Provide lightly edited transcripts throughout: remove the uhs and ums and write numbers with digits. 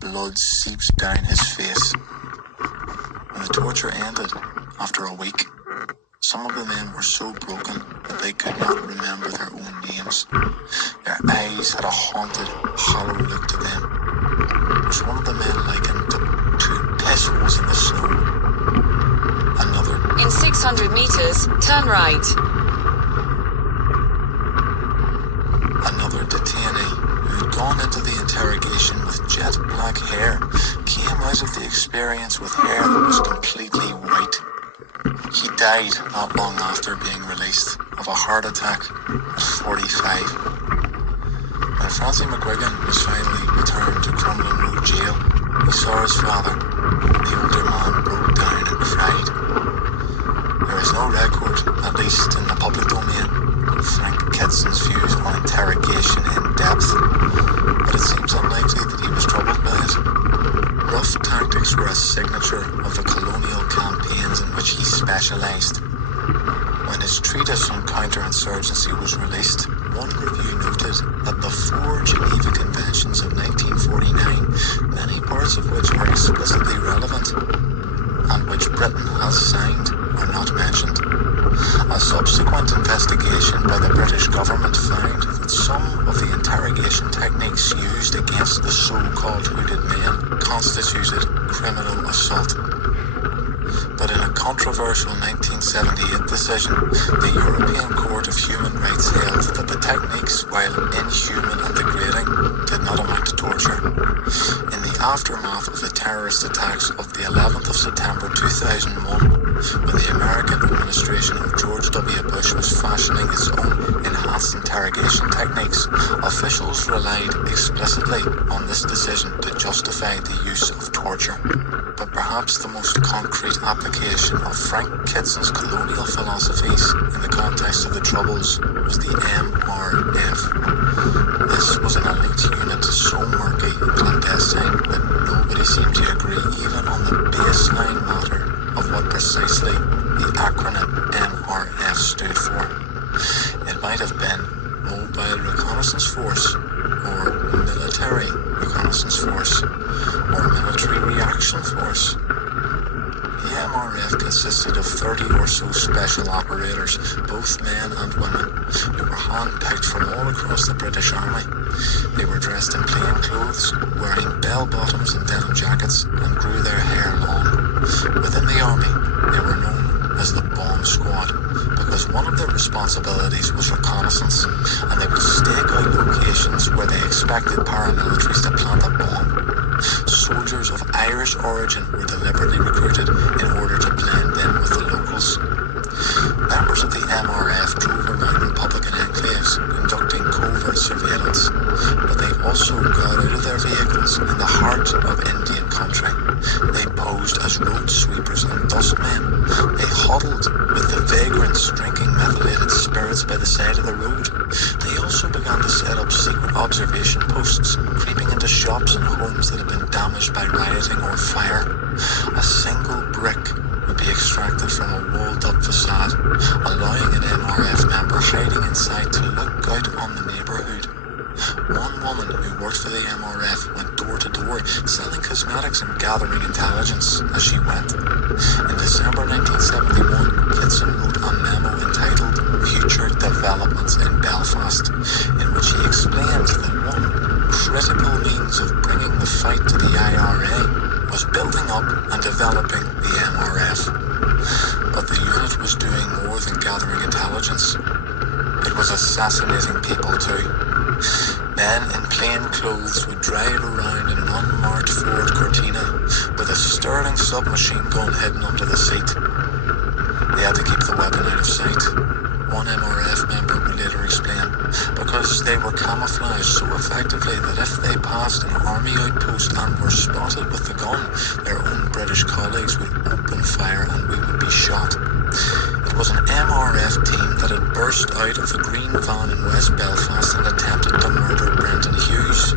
blood seeps down his face. When the torture ended, after a week, some of the men were so broken that they could not remember their own names. Their eyes had a haunted, hollow look to them, which one of the men likened to piss holes in the snow. Another, in 600 meters, turn right. Another detainee who'd gone into the interrogation with jet black hair came out of the experience with hair that was completely white. He died not long after being released of a heart attack at 45. When Francie McGuigan was finally returned to Crumlin Road Jail, he saw his father. The older man broke down and cried. There is no record, at least in the public domain, of Frank Kitson's views on interrogation in depth, but it seems unlikely that he was troubled by it. Rough tactics were a signature of the colonial campaigns in which he specialised. his treatise on counterinsurgency was released, one review noted that the four Geneva Conventions of 1949, many parts of which are explicitly relevant, and which Britain has signed, are not mentioned. A subsequent investigation by the British government found that some of the interrogation techniques used against the so-called hooded men constituted criminal assault. But in a controversial 1978 decision, the European Court of Human Rights held that the techniques, while inhuman and degrading, did not amount to torture. In the aftermath of the terrorist attacks of the 11th of September 2001, when the American administration of George W. Bush was fashioning its own enhanced interrogation techniques, officials relied explicitly on this decision to justify the use of torture. But perhaps the most concrete application of Frank Kittson's colonial philosophies in the context of the Troubles was the MRF. This was an elite unit so murky and clandestine that nobody seemed to agree even on the baseline matter of what precisely the acronym MRF stood for. It might have been Mobile Reconnaissance Force, or Military Reconnaissance Force, or Military Reaction Force. The MRF consisted of 30 or so special operators, both men and women, who were hand-picked from all across the British Army. They were dressed in plain clothes, wearing bell-bottoms and denim jackets, and grew their hair long. Within the army, they were known as the Bomb Squad, because one of their responsibilities was reconnaissance, and they would stake out locations where they expected paramilitaries to plant a bomb. Soldiers of Irish origin were deliberately recruited in order to blend in with the locals. Members of the MRF drove around Republican enclaves, conducting covert surveillance, but they also got out of their vehicles in the heart of Indian country. They posed as road sweepers and dustmen. They huddled with the vagrants drinking methylated spirits by the side of the road. They also began to set up secret observation posts, creeping into shops and homes that had been damaged by rioting or fire. A single brick would be extracted from a walled-up facade, allowing an MRF member hiding inside to look out on the neighbourhood. One woman who worked for the MRF went door to door, selling cosmetics and gathering intelligence as she went. In December 1971, Kitson wrote a memo entitled Future Developments in Belfast, in which he explained that one critical means of bringing the fight to the IRA was building up and developing the MRF. But the unit was doing more than gathering intelligence. It was assassinating people too. Men in plain clothes would drive around in an unmarked Ford Cortina with a Sterling submachine gun hidden under the seat. They had to keep the weapon out of sight. One MRF member would later explain, because they were camouflaged so effectively that if they passed an army outpost and were spotted with the gun, their own British colleagues would open fire and we would be shot. It was an MRF team that had burst out of the green van in West Belfast and attempted to murder Brendan Hughes.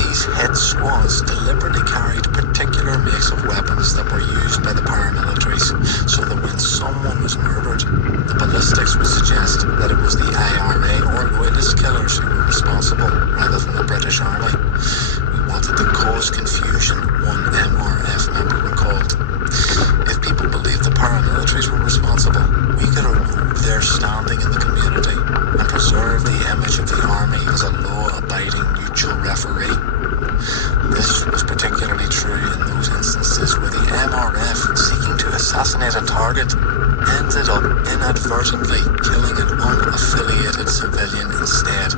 These hit squads deliberately carried particular makes of weapons that were used by the paramilitaries, so that when someone was murdered, the ballistics would suggest that it was the IRA or loyalist killers who were responsible, rather than the British Army. We wanted to cause confusion, one MRF member recalled. If people believed the paramilitaries were responsible, we could erode their standing in the community and preserve the image of the army as a law-abiding neutral referee. This was particularly true in those instances where the MRF, seeking to assassinate a target, ended up inadvertently killing an unaffiliated civilian instead.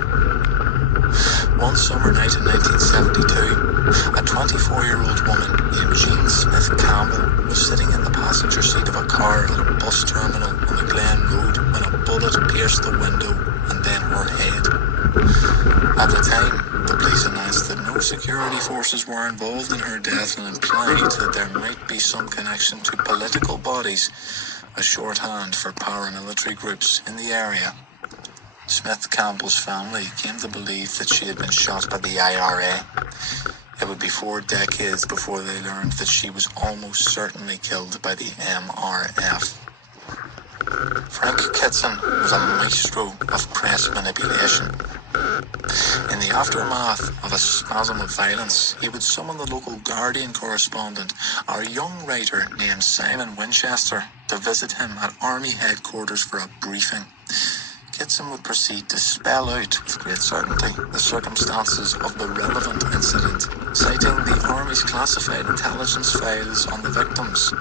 One summer night in 1972, a 24-year-old woman named Jean Smith Campbell was sitting in the passenger seat of a car at a bus terminal on the Glen Road when a bullet pierced the window and then her head. At the time, the police announced that no security forces were involved in her death and implied that there might be some connection to political bodies, a shorthand for paramilitary groups in the area. Smith Campbell's family came to believe that she had been shot by the IRA. It would be 4 decades before they learned that she was almost certainly killed by the MRF. Frank Kitson was a maestro of press manipulation. In the aftermath of a spasm of violence, he would summon the local Guardian correspondent, a young writer named Simon Winchester, to visit him at Army headquarters for a briefing. Kitson would proceed to spell out with great certainty the circumstances of the relevant incident, citing the Army's classified intelligence files on the victims.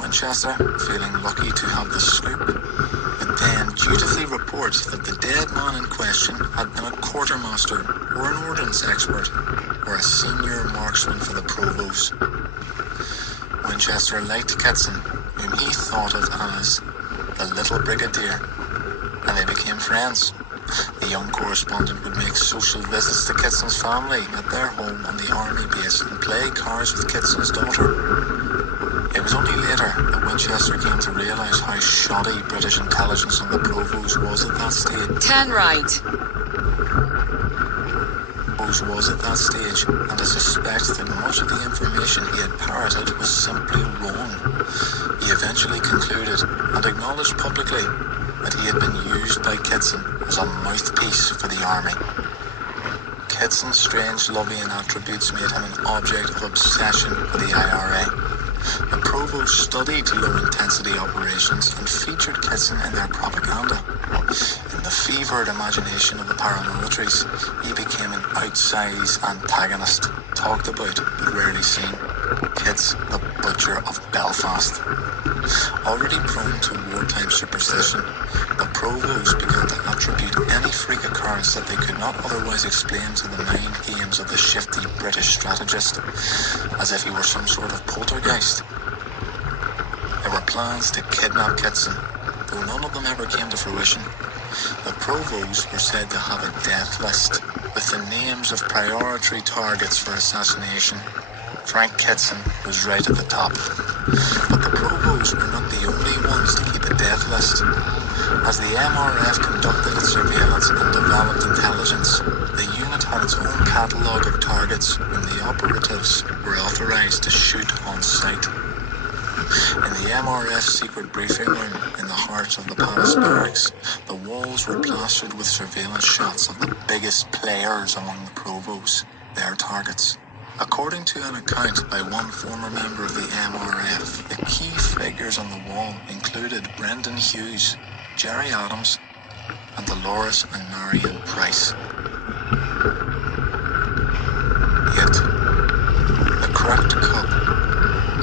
Winchester, feeling lucky to have the scoop, would then dutifully report that the dead man in question had been a quartermaster or an ordnance expert or a senior marksman for the provost. Winchester liked Kitson, whom he thought of as the Little Brigadier, and they became friends. The young correspondent would make social visits to Kitson's family at their home on the Army base and play cards with Kitson's daughter. It was only later that Winchester came to realise how shoddy British intelligence on the provost was at that stage. Turn right. And to suspect that much of the information he had parroted was simply wrong. He eventually concluded and acknowledged publicly that he had been used by Kitson as a mouthpiece for the Army. Kitson's strange lobbying attributes made him an object of obsession for the IRA. The provost studied low-intensity operations and featured Kitson in their propaganda. In the fevered imagination of the paramilitaries, he became an outsized antagonist, talked about but rarely seen. Kit's the Butcher of Belfast. Already prone to wartime superstition, the provost began to attribute any freak occurrence that they could not otherwise explain to the mind games of the shifty British strategist, as if he were some sort of poltergeist. There were plans to kidnap Kitson, though none of them ever came to fruition. The provosts were said to have a death list, with the names of priority targets for assassination. Frank Kitson was right at the top. But the provosts were not the only ones to keep a death list. As the MRF conducted its surveillance and developed intelligence, the unit had its own catalogue of targets whom the operatives were authorised to shoot on sight. In the MRF secret briefing room in the heart of the palace barracks, the walls were plastered with surveillance shots of the biggest players among the provosts, their targets. According to an account by one former member of the MRF, the key figures on the wall included Brendan Hughes, Jerry Adams, and Dolores and Marion Price. Yet, the cracked cup.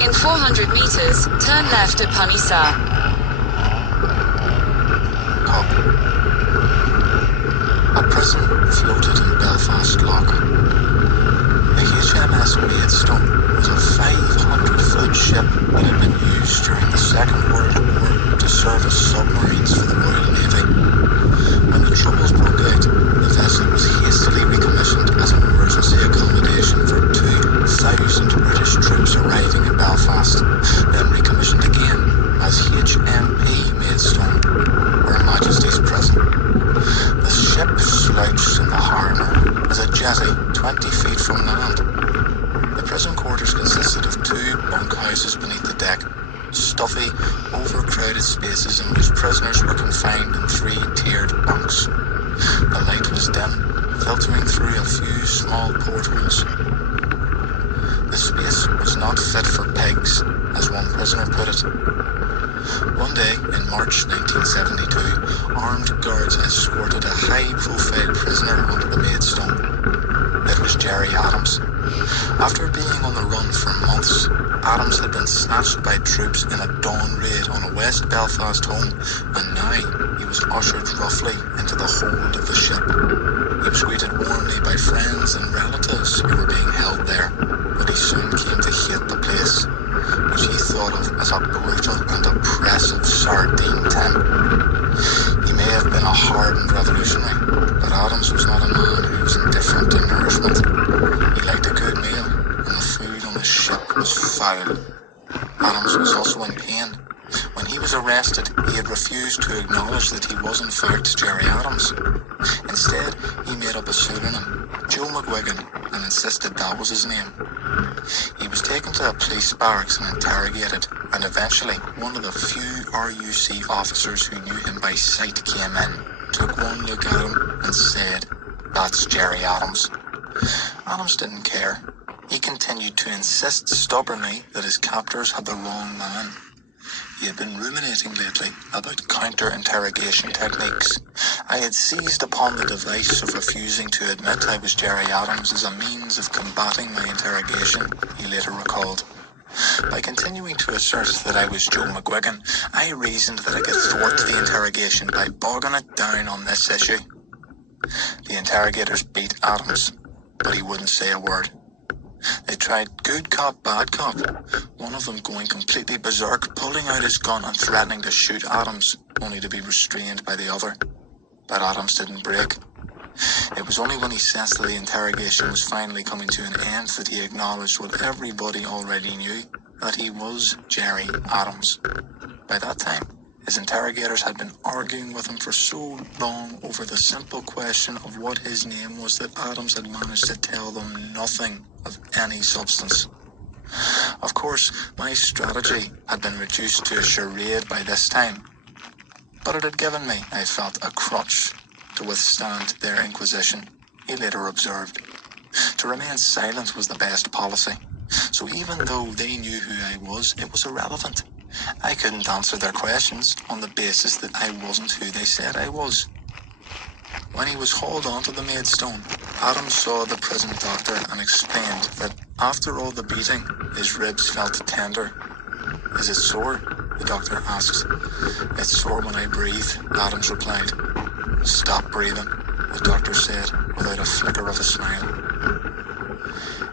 In 400 meters, turn left at Punisa. Cup. A prison floated in Belfast Loch. The HMS Maidstone was a 500-foot ship that had been used during the Second World War to serve as submarines for the Royal Navy. When the Troubles broke out, the vessel was hastily recommissioned as an emergency accommodation for 2,000 British troops arriving in Belfast, then recommissioned again as HMP Maidstone, Her Majesty's prison. The ship slouched in the harbour as a jetty 20 feet from land. The prison quarters consisted of 2 bunkhouses beneath the deck, stuffy, overcrowded spaces in which prisoners were confined in 3-tiered bunks. The light was dim, filtering through a few small portholes. The space was not fit for pigs, as one prisoner put it. One day, in March 1972, armed guards escorted a high-profile prisoner onto the Maidstone. It was Jerry Adams. After being on the run for months, Adams had been snatched by troops in a dawn raid on a West Belfast home, and now he was ushered roughly into the hold of the ship. He was greeted warmly by friends and relatives who were being held there, but he soon came to hate the place, which he thought of as a brutal and oppressive sardine tin. He may have been a hardened revolutionary, but Adams was not a man who was indifferent to nourishment. He liked a good meal, and the food on the ship was foul. Adams was also in pain. When he was arrested, he had refused to acknowledge that he was in fact Jerry Adams. Instead, he made up a pseudonym, Joe McGuigan, and insisted that was his name. He was taken to a police barracks and interrogated, And eventually, one of the few RUC officers who knew him by sight came in, took one look at him, and said, "That's Jerry Adams." Adams didn't care. He continued to insist stubbornly that his captors had the wrong man. He had been ruminating lately about counter-interrogation techniques. I had seized upon the device of refusing to admit I was Jerry Adams as a means of combating my interrogation, he later recalled. By continuing to assert that I was Joe McGuigan, I reasoned that I could thwart the interrogation by bogging it down on this issue. The interrogators beat Adams, but he wouldn't say a word. They tried good cop, bad cop, one of them going completely berserk, pulling out his gun and threatening to shoot Adams, only to be restrained by the other. But Adams didn't break. It was only when he sensed that the interrogation was finally coming to an end that he acknowledged what everybody already knew, that he was Jerry Adams. By that time, his interrogators had been arguing with him for so long over the simple question of what his name was that Adams had managed to tell them nothing of any substance. Of course, my strategy had been reduced to a charade by this time, but it had given me, I felt, a crutch to withstand their inquisition, he later observed. To remain silent was the best policy, so even though they knew who I was, it was irrelevant. I couldn't answer their questions on the basis that I wasn't who they said I was. When he was hauled onto the Maidstone, Adams saw the prison doctor and explained that after all the beating, his ribs felt tender. "Is it sore?" the doctor asked. "It's sore when I breathe," Adams replied. "Stop breathing," the doctor said, without a flicker of a smile.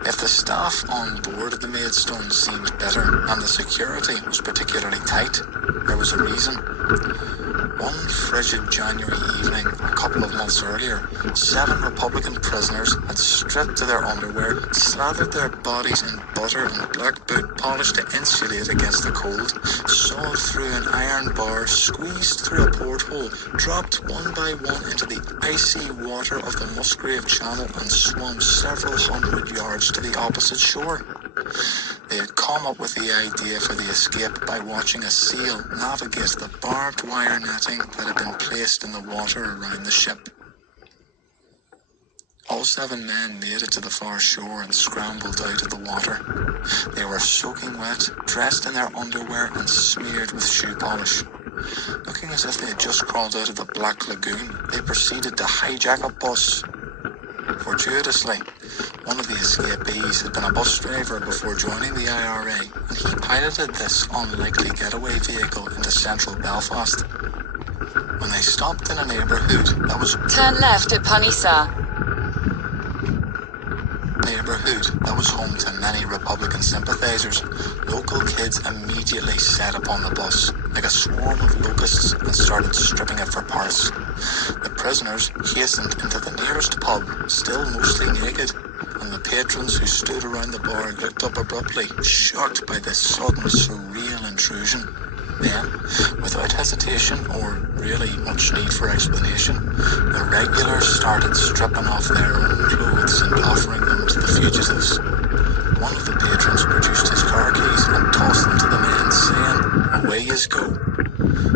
If the staff on board the Maidstone seemed bitter and the security was particularly tight, there was a reason. One frigid January evening, a couple of months earlier, 7 Republican prisoners had stripped to their underwear, slathered their bodies in butter and black boot polish to insulate against the cold, sawed through an iron bar, squeezed through a porthole, dropped one by one into the icy water of the Musgrave Channel and swum several hundred yards to the opposite shore. They had come up with the idea for the escape by watching a seal navigate the barbed wire netting that had been placed in the water around the ship. All 7 men made it to the far shore and scrambled out of the water. They were soaking wet, dressed in their underwear and smeared with shoe polish. Looking as if they had just crawled out of the Black Lagoon, they proceeded to hijack a bus. Fortuitously, one of the escapees had been a bus driver before joining the IRA, and he piloted this unlikely getaway vehicle into central Belfast. When they stopped in a neighbourhood that was Turn left at Punisa. home to many Republican sympathisers, local kids immediately set upon the bus like a swarm of locusts and started stripping it for parts. The prisoners hastened into the nearest pub, still mostly naked, and the patrons who stood around the bar looked up abruptly, shocked by this sudden, surreal intrusion. Then, without hesitation or really much need for explanation, the regulars started stripping off their own clothes and offering them to the fugitives. One of the patrons produced his car keys and tossed them to the men, saying, "Away yous go."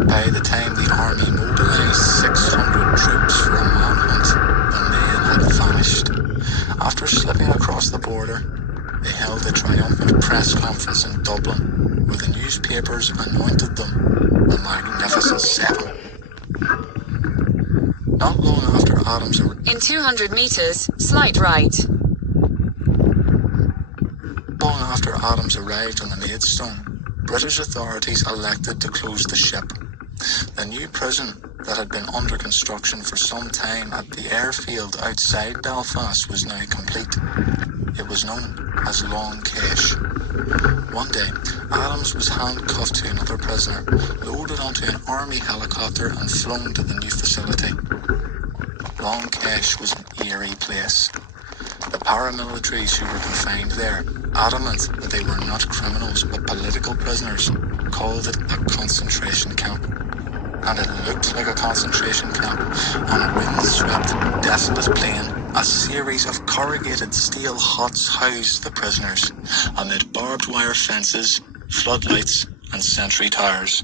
By the time the army mobilized 600 troops for a manhunt, the men had vanished. After slipping across the border, they held a triumphant press conference in Dublin, where the newspapers anointed them the Magnificent Seven. Not long after Adams arrived. In 200 meters, slight right. Long after Adams arrived on the Maidstone, British authorities elected to close the ship. The new prison that had been under construction for some time at the airfield outside Belfast was now complete. It was known as Long Kesh. One day, Adams was handcuffed to another prisoner, loaded onto an army helicopter and flown to the new facility. Long Kesh was an eerie place. The paramilitaries who were confined there, adamant that they were not criminals but political prisoners, called it a concentration camp. And it looked like a concentration camp. On a wind-swept, desolate plain, a series of corrugated steel huts housed the prisoners, amid barbed wire fences, floodlights, and Century Tires.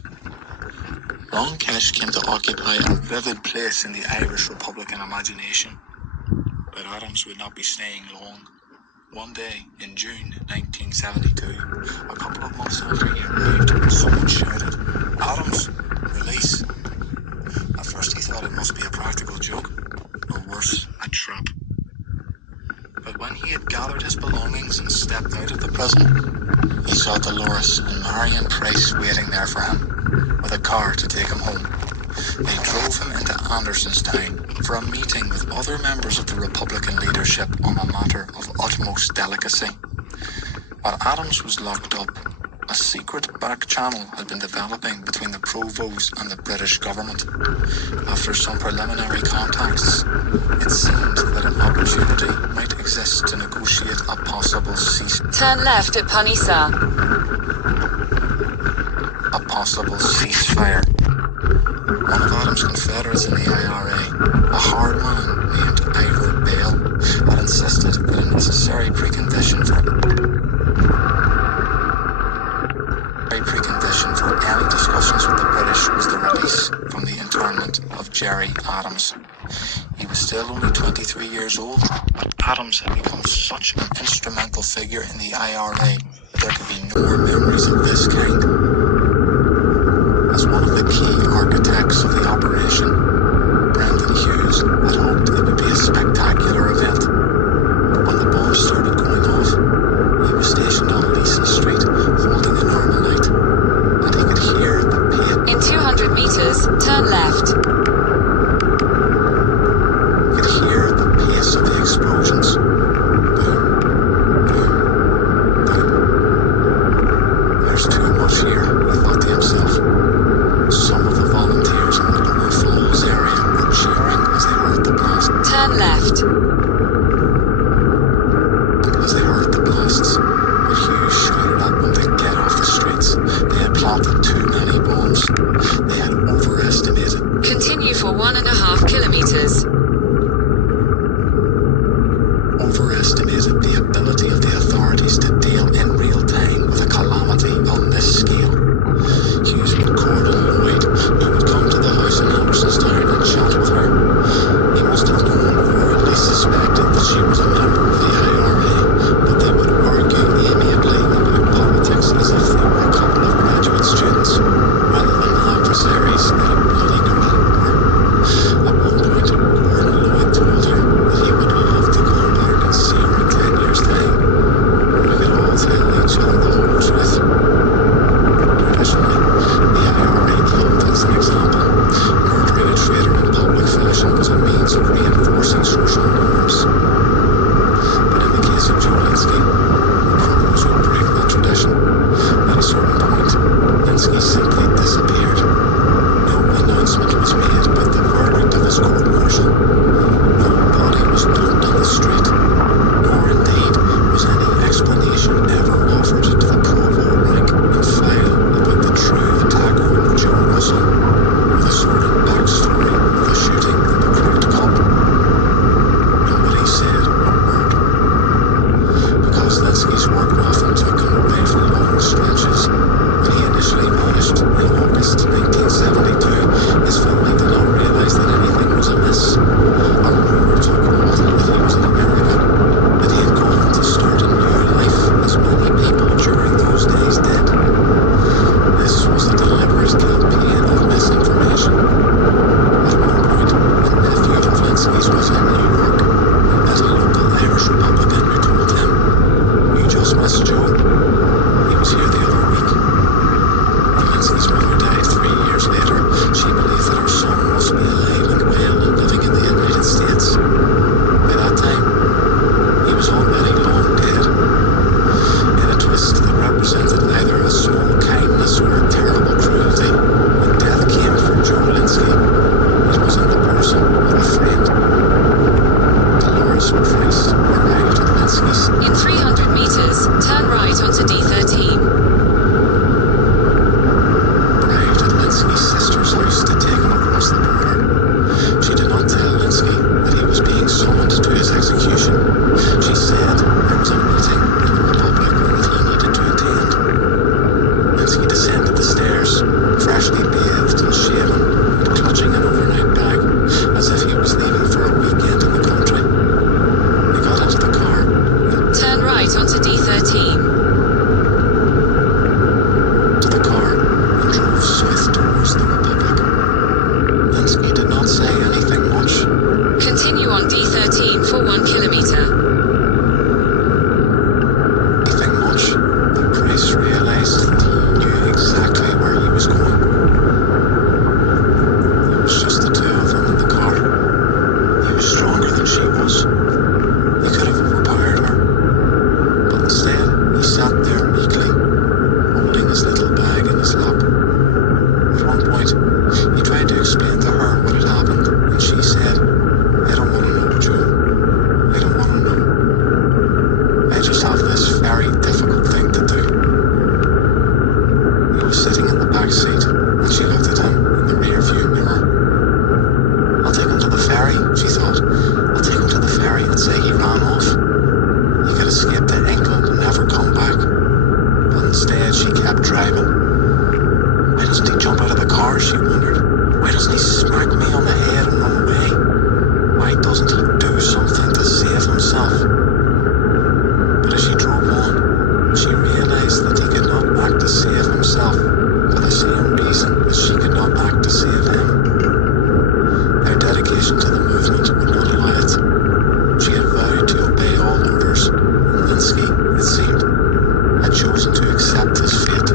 Ron Kesh came to occupy a vivid place in the Irish Republican imagination. But Adams would not be staying long. One day, in June 1972, a couple of months after he arrived, someone shouted, "Adams, release!" At first he thought it must be a practical joke, or worse, a trap. But when he had gathered his belongings and stepped out of the prison, he saw Dolores and Marion Price waiting there for him, with a car to take him home. They drove him into Andersonstown for a meeting with other members of the Republican leadership on a matter of utmost delicacy. While Adams was locked up, a secret back channel had been developing between the Provos and the British government. After some preliminary contacts, it seemed that an opportunity might exist to negotiate a possible Turn left at Panisa. ceasefire. One of Adams' confederates in the IRA, a hard man named Ivor Bale, had insisted that a necessary precondition for any discussions with the British was the release from the internment of Gerry Adams. He was still only 23 years old, but Adams had become such an instrumental figure in the IRA that there could be no more memories of this kind. As one of the key architects of the operation, Brendan Hughes had hoped it would be a spectacular event. When the bombs started going off, he was stationed on Lisa Street, holding an Armalite, and he could hear the pace. In 200 meters, turn left. He could hear the pace of the explosions. Boom, boom, boom. There's too much here, he thought to himself. Some of the volunteers in the Lower Falls area were cheering as they heard the blast. Turn left. As they heard the blasts, but Hughes shouted at them to get off the streets. They had planted too many bombs. They had overestimated. Continue for 1.5 kilometers. Overestimated the ability of the authorities to deal in real time with a calamity on this scale. Hughes would cordon Lloyd, who would come to the house in Andersonstown and chat with her. He must have known, or at least suspected, that she was a member of the IRA, but they would argue amiably about politics as if they were a couple of graduate students, rather than adversaries in a bloody guerrilla war. At one point, Gordon Lloyd told her that he would love to come back and see her in 10 years' time. We could all tell each other the whole truth. Traditionally, the IRA clothed as an example. Murdering a traitor in public fashion was a means of reinforcing social norms. But in the case of Joe Linsky, the Provos would break that tradition. At a certain point, Linsky simply disappeared. No announcement was made about the verdict of his court-martial. No body was dumped on the street, nor indeed was any explanation ever offered to the Provo rank and file about the true attacker, Joe Russell, or the sordid backstory of the shooting of the cracked cop. Nobody said a word. Because Linsky's work often took him away for long stretches, when he initially vanished in August 1972, his family did not realize that anything was amiss. A rumor took hold that he was in America, that he had gone to start a new life, as many people during those days did. This was a deliberate campaign of misinformation. At one point, a nephew of Linsky's was in New York and met a local Irish Republican who told him, "You just missed Joe. He was here the other week." When Linsky's mother died 3 years later, night. He tried to explain to her what had happened, and she said, "I don't want to know, Joe. I don't want to know. I just have this very difficult thing to do." He was sitting in the back seat, and she looked at him in the rear view mirror. "I'll take him to the ferry," she thought. "I'll take him to the ferry and say he ran off. He could escape to England and never come back." But instead she kept driving. Why doesn't he jump out of the car, she wondered. Why doesn't he smack me on the head and run away? Why doesn't he do something to save himself? But as she drove on, she realized that he could not act to save himself for the same reason that she could not act to save him. Their dedication to the movement would not allow it. She had vowed to obey all orders, and Linsky, it seemed, had chosen to accept his fate.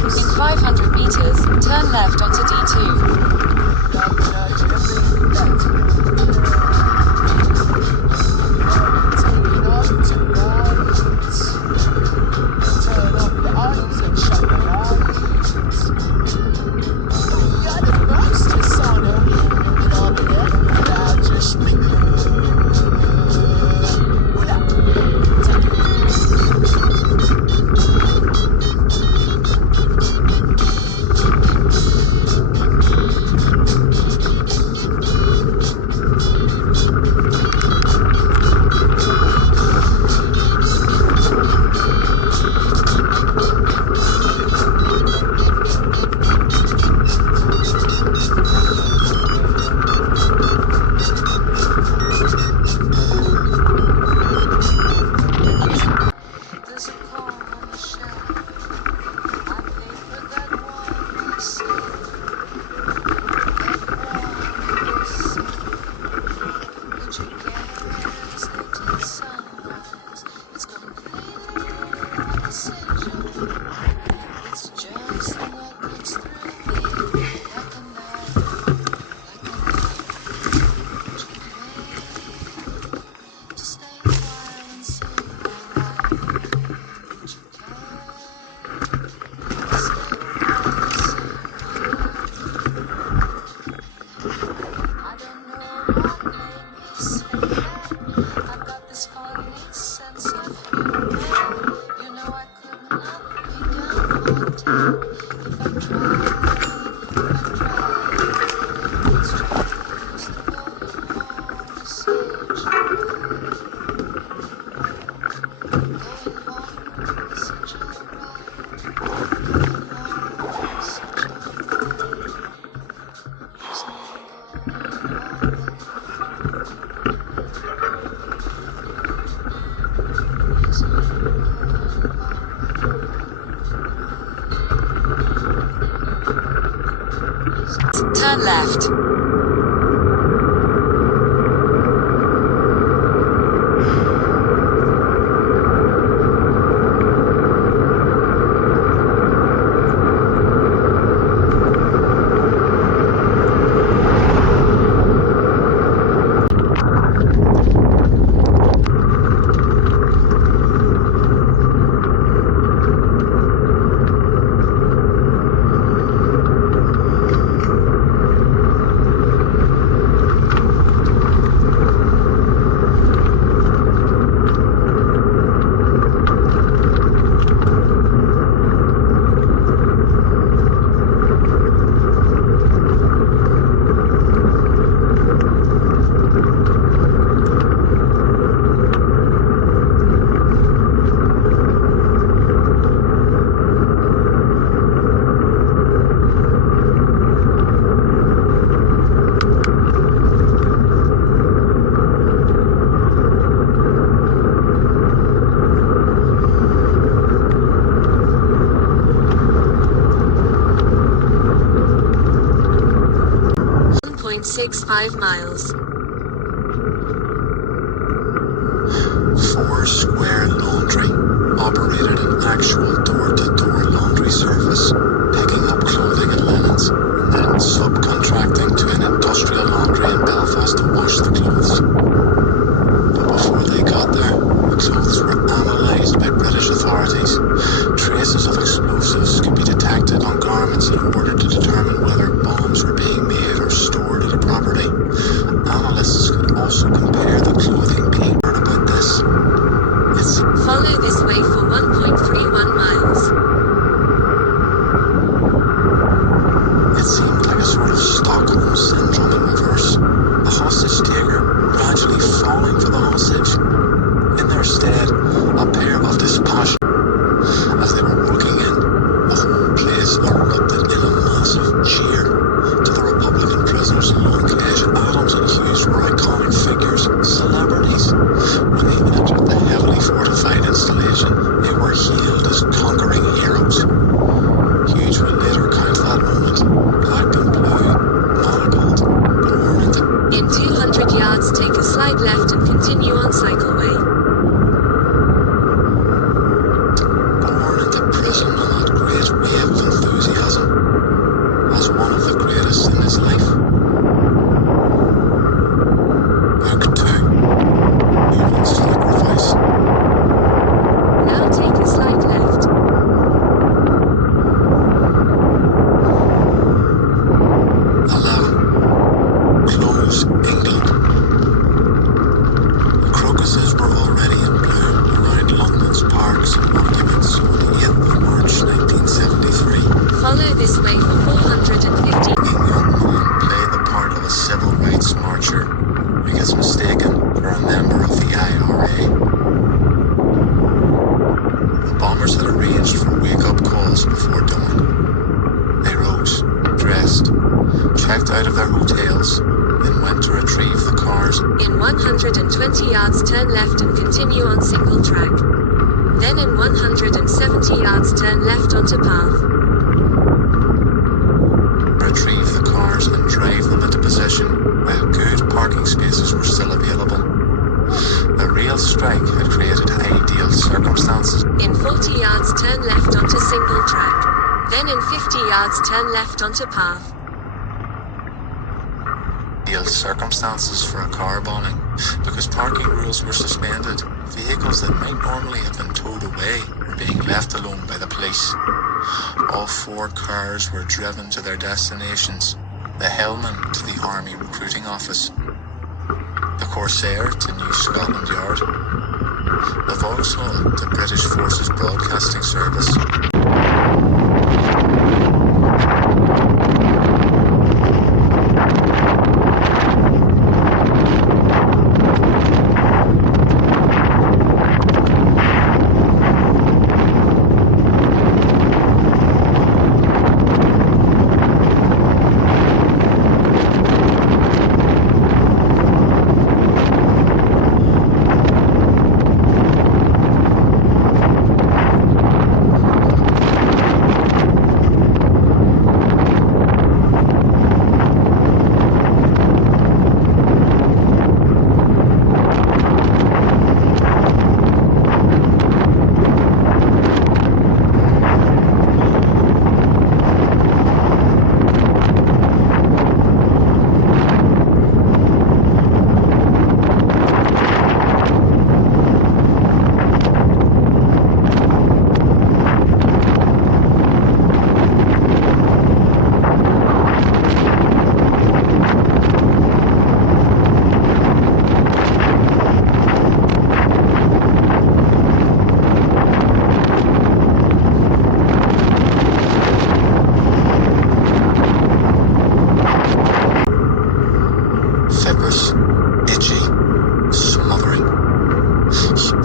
In 500 meters, turn left onto D2. Turn left. .65 miles. Foursquare Laundry operated an actual door-to-door laundry service, picking up clothing and linens, and then subcontracting to an industrial laundry in Belfast to wash the clothes. But before they got there, the clothes were analysed by British authorities. Traces of explosives could be detected on garments in order to determine whether bombs were being made or stored at a property. Analysts could also compare the clothing being heard about this. Follow this way for 1.31 miles. It seemed like a sort of Stockholm syndrome in reverse. The hostage taker gradually falling for the hostage. In their stead, a pair of dispassionate. As they were walking in, the whole place erupted in a massive cheer. To the Republican prisoners, Leucate, Adams and Hughes were iconic figures, celebrities. When they entered the heavily fortified installation, they were hailed as conquering heroes. Hughes would later count that moment, black and blue, manacled, born into... In 200 yards, take a slight left and continue on cycleway. Born into prison on that great wave of enthusiasm, as one of the greatest in his life. Book 2. Human Sacrifice. Now take a slight left. 11. Close, England. Crocuses were already in bloom around London's parks and monuments on the 8th of March 1973. Follow this way for 450. A young man played the part of a civil rights marcher who gets mistaken for a member of the IRA. The bombers had arranged for wake-up calls before dawn. They rose, dressed, checked out of their hotels, then went to retrieve the cars. In 120 yards, turn left and continue on single track. Then in 170 yards, turn left onto path. Retrieve the cars and drive them into position while good parking spaces were still available. The real strike had created ideal circumstances. In 40 yards, turn left onto single track. Then in 50 yards, turn left onto path. Ideal circumstances for a car bombing, because parking rules were suspended. Vehicles that might normally have been towed away were being left alone by the police. All 4 cars were driven to their destinations. The Hellman to the Army Recruiting Office, the Corsair to New Scotland Yard, the Vauxhall to British Forces Broadcasting Service.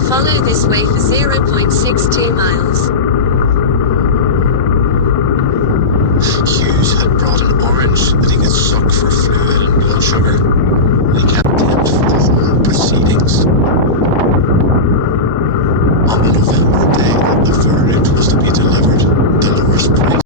Follow this way for 0.62 miles. Hughes had brought an orange that he could suck for fluid and blood sugar.